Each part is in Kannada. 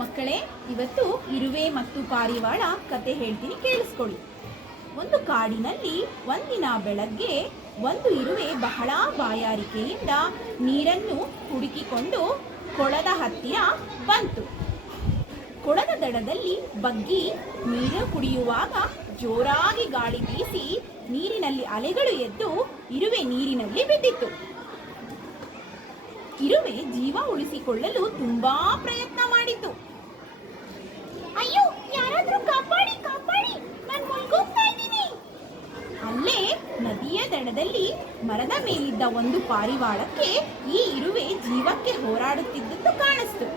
ಮಕ್ಕಳೇ, ಇವತ್ತು ಇರುವೆ ಮತ್ತು ಪಾರಿವಾಳ ಕತೆ ಹೇಳ್ತೀನಿ, ಕೇಳಿಸ್ಕೊಳ್ಳಿ. ಒಂದು ಕಾಡಿನಲ್ಲಿ ಒಂದಿನ ಬೆಳಗ್ಗೆ ಒಂದು ಇರುವೆ ಬಹಳ ಬಾಯಾರಿಕೆಯಿಂದ ನೀರನ್ನು ಹುಡುಕಿಕೊಂಡು ಕೊಳದ ಹತ್ತಿರ ಬಂತು. ಕೊಳದ ದಡದಲ್ಲಿ ಬಗ್ಗಿ ನೀರು ಕುಡಿಯುವಾಗ ಜೋರಾಗಿ ಗಾಳಿ ಬೀಸಿ ನೀರಿನಲ್ಲಿ ಅಲೆಗಳು ಎದ್ದು ಇರುವೆ ನೀರಿನಲ್ಲಿ ಬಿದ್ದಿತ್ತು. ಇರುವೆ ಜೀವ ಉಳಿಸಿಕೊಳ್ಳಲು ತುಂಬಾ ಪ್ರಯತ್ನ ಮಾಡಿತು. ಅಯ್ಯೋ, ಯಾರಾದ್ರೂ ಕಾಪಾಡಿ ಕಾಪಾಡಿ, ನಾನು ಮುಳುಗೋಗ್ತಾ ಇದ್ದೀನಿ. ಅಲ್ಲೇ ನದಿಯ ದಡದಲ್ಲಿ ಮರದ ಮೇಲಿದ್ದ ಒಂದು ಪಾರಿವಾಳಕ್ಕೆ ಈ ಇರುವೆ ಜೀವಕ್ಕೆ ಹೋರಾಡುತ್ತಿದ್ದುದು ಕಾಣಿಸ್ತು.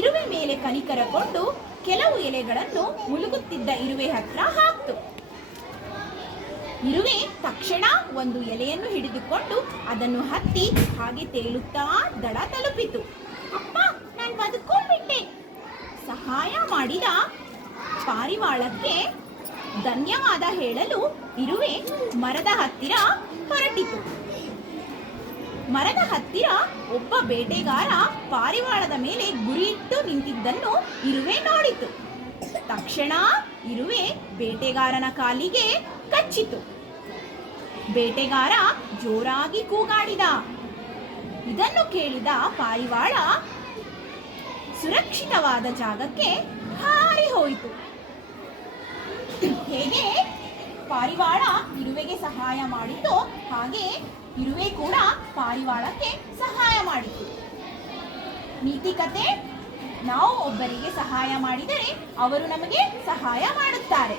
ಇರುವೆ ಮೇಲೆ ಕನಿಕರಗೊಂಡು ಕೆಲವು ಎಲೆಗಳನ್ನು ಮುಳುಗುತ್ತಿದ್ದ ಇರುವೆ ಹತ್ರ ಹಾಕ್ತು. ಇರುವೆ ತಕ್ಷಣ ಒಂದು ಎಲೆಯನ್ನು ಹಿಡಿದುಕೊಂಡು ಅದನ್ನು ಹತ್ತಿ ಹಾಗೆ ತೇಲುತ್ತಾ ದಡ ತಲುಪಿತು. ಅಪ್ಪ, ನಾನು ಬದುಕೊಂಡ್ಬಿಟ್ಟೆ. ಸಹಾಯ ಮಾಡಿದ ಪಾರಿವಾಳಕ್ಕೆ ಧನ್ಯವಾದ ಹೇಳಲು ಇರುವೆ ಮರದ ಹತ್ತಿರ ಹೊರಟಿತು. ಮರದ ಹತ್ತಿರ ಒಬ್ಬ ಬೇಟೆಗಾರ ಪಾರಿವಾಳದ ಮೇಲೆ ಗುರಿಯಿಟ್ಟು ನಿಂತಿದ್ದನ್ನು ಇರುವೆ ನೋಡಿತು. ತಕ್ಷಣ ಇರುವೆ ಬೇಟೆಗಾರನ ಕಾಲಿಗೆ ಕಚ್ಚಿತು. ಬೇಟೆಗಾರ ಜೋರಾಗಿ ಕೂಗಾಡಿದ. ಇದನ್ನು ಕೇಳಿದ ಪಾರಿವಾಳ ಸುರಕ್ಷಿತವಾದ ಜಾಗಕ್ಕೆ ಹಾರಿ ಹೋಯಿತು. ಹೇಗೆ ಪಾರಿವಾಳ ಇರುವೆಗೆ ಸಹಾಯ ಮಾಡಿತು, ಹಾಗೆ ಇರುವೆ ಕೂಡ ಪಾರಿವಾಳಕ್ಕೆ ಸಹಾಯ ಮಾಡಿತು. ನೀತಿ ಕತೆ: ನಾವು ಒಬ್ಬರಿಗೆ ಸಹಾಯ ಮಾಡಿದರೆ ಅವರು ನಮಗೆ ಸಹಾಯ ಮಾಡುತ್ತಾರೆ.